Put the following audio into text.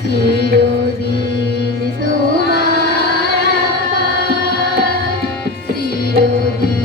চিরদিন তোমার চিরদিন